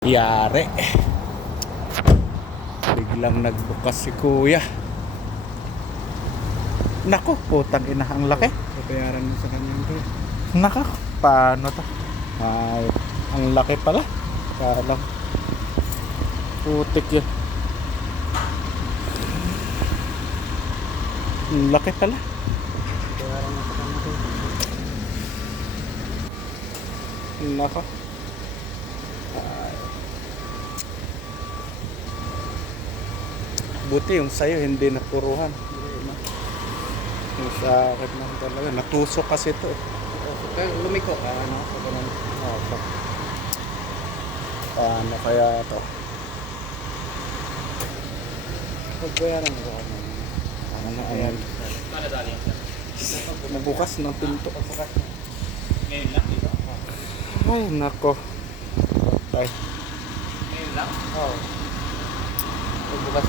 Yari. Biglang nagbukas si kuya. Nako, putang ina, ang laki. Babayaran mo sa kanya ito. Nako, paano to? Ay, ang laki pala. Kala putik yun. Ang laki pala. Babayaran mo sa kanya ito. Nako. Ay. Buti yung sayo hindi napuruhan. Yung sa akin lang talaga. Natusok kasi ito. Lumiko ka, ano? Opo. Paano kaya ito? Babayaran mo sa kanya. Ano, ayan. Nabukas ng pinto. Ngayon lang, di ba? Ay, nako. Ay. Ngayon lang? Oo. Bukas